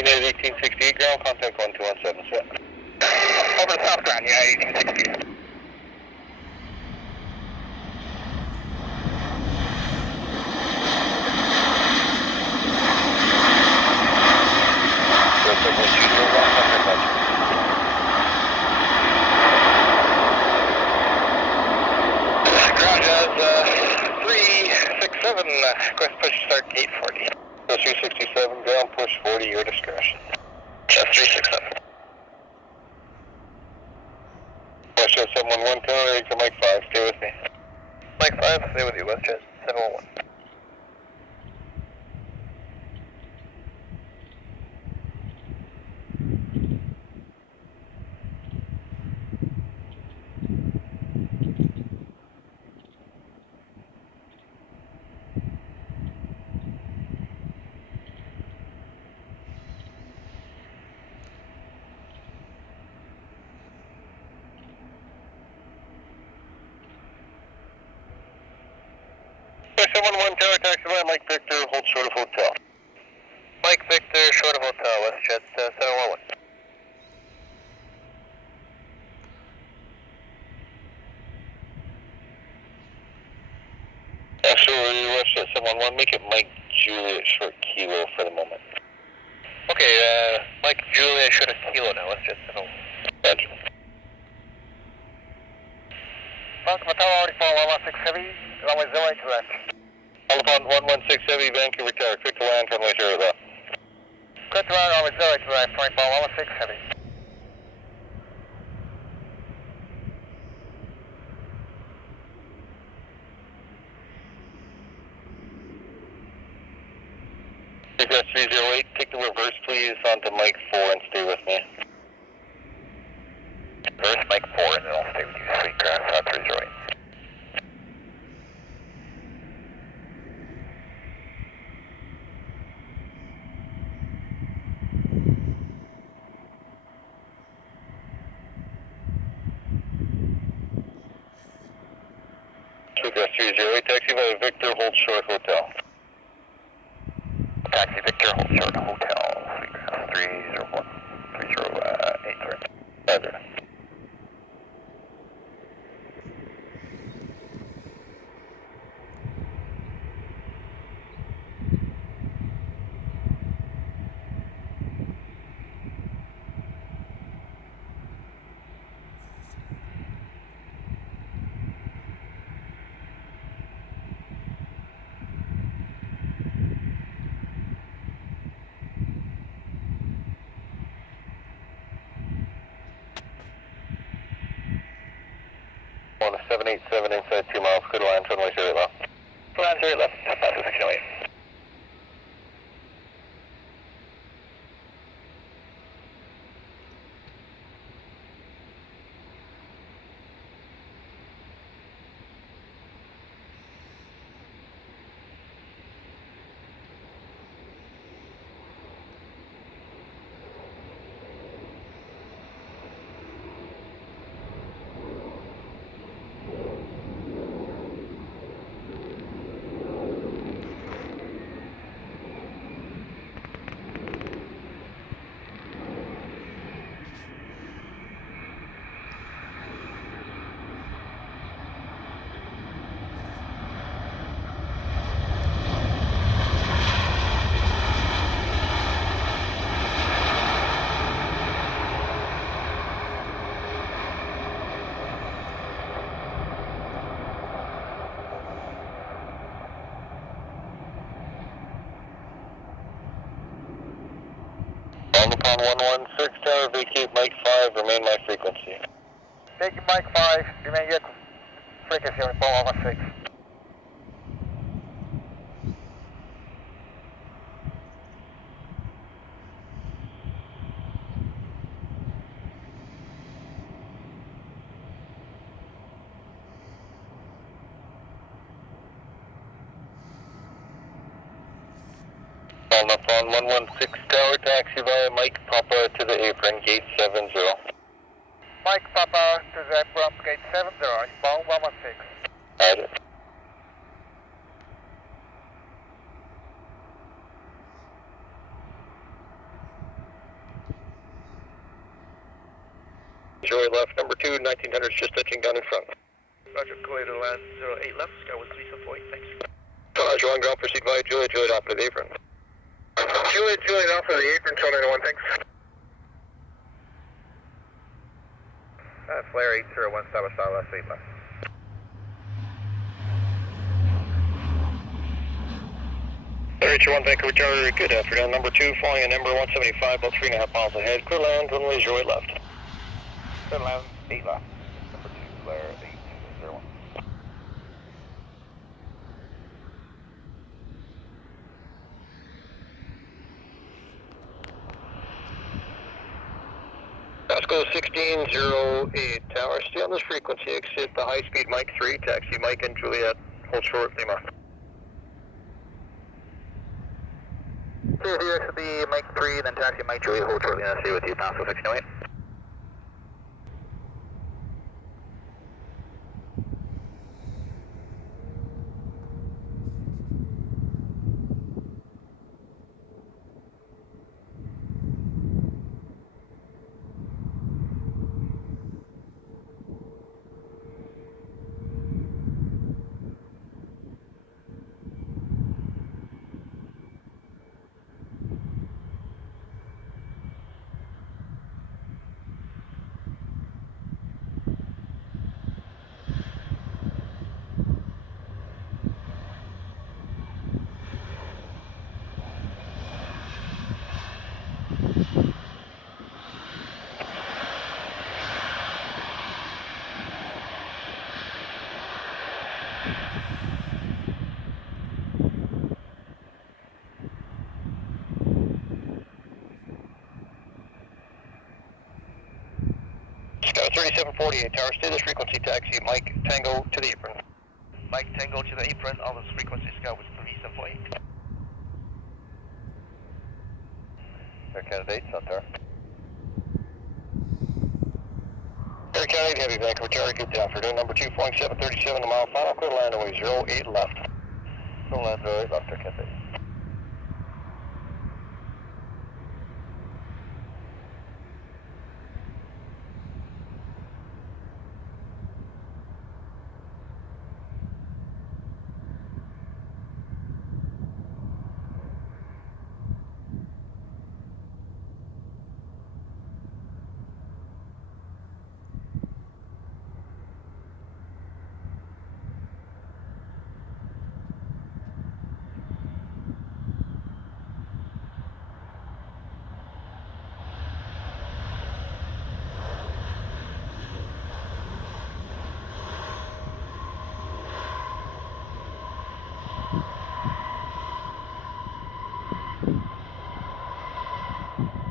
United 1868 ground, contact 1217, set. Over the south ground, United 1868. Ground has 367, request push start gate 40. 367 ground, push 40, your discretion. Just 367. WestJet 711, Taylor, to Mike 5, stay with me. Mike 5, stay with you, WestJet 711. WestJet 711, Taylor, taxi by Mike Victor, hold short of hotel. Mike Victor, short of hotel, WestJet 711. Absolutely, WestJet 711, make it Mike Juliet, short kilo for the moment. Okay, Mike Juliet, short of kilo now, WestJet 711. Roger. Welcome to Tower 116 Heavy, runway 08 left. Alpha 116 Heavy, Vancouver Tower, quick to land, runway 0 left. Good to land, runway 08 left, 116 Heavy. Request 308, take the reverse please onto Mike 4 and stay with me. Reverse Mike 4 and then I'll stay with you, sweet grass, 308. Request 308, taxi by Victor, hold short hotel. Taxi Victor, hold short hotel, sweet grass, 308, sorry. Roger. On a 787 inside 2 miles, clear to land, runway 0 left. Land 0 left, pass 608. On upon 116 Tower, vacate Mike 5, remain my frequency. Thank you, Mike 5, remain your frequency on 116. On upon 116 Tower, taxi via Mike Papa to the apron, gate 70. Mike Papa to the apron, gate 70, inbound 116. Roger. Code 1900 is just touching down in front. Roger, clear to land 08 left, Sky 1348, thanks. Roger, on ground, proceed via Juliet, Juliet off of the apron. Juliet off of the apron, Channel 91, thanks. Flare 801, Starboard Southwest 8 left. RH1 Vancouver Charlie, good afternoon. Number 2, flying in number 175, about 3.5 miles ahead. Clear land, runway 08 left. Clear land 8 left. Number 2, flare 801. Let's go 1608 tower. Stay on this frequency. Exit the high speed Mike 3. Taxi Mike and Juliet. Hold short, Lima. Exit the Mike 3, then taxi Mike Juliet. Hold shortly, and I'll stay with you. Pass 1608. Sky 3748 tower. Stay this frequency. Taxi Mike Tango to the apron. Mike Tango to the apron, on this frequency Sky was 3748. Air Canada 8, Centaur. Air Canada 8 Heavy Vancouver Charlie, good afternoon. Number 2, flying 737 mile final. Clear land away 08 left. Clear land 08 left, Air Canada 8.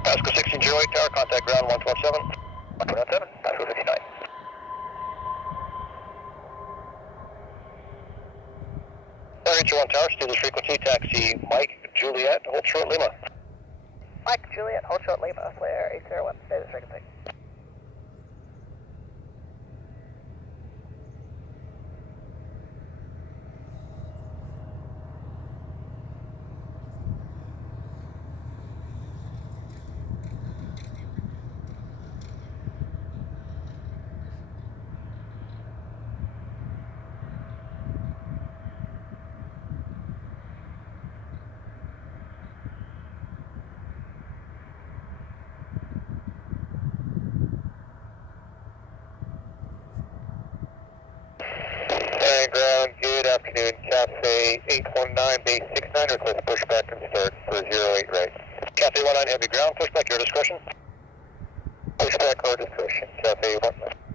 Pasco 1608 tower, contact ground 127. 127, Pasco 69. RH1 tower, stay this frequency. Taxi Mike Juliet, hold short Lima. Mike Juliet, hold short Lima, flare 801, stay this frequency. Ground, good afternoon. Cafe 819, base 69, request pushback and start for 08 right. Cafe 19, heavy ground, pushback, your discretion. Pushback or discretion, Cafe 19.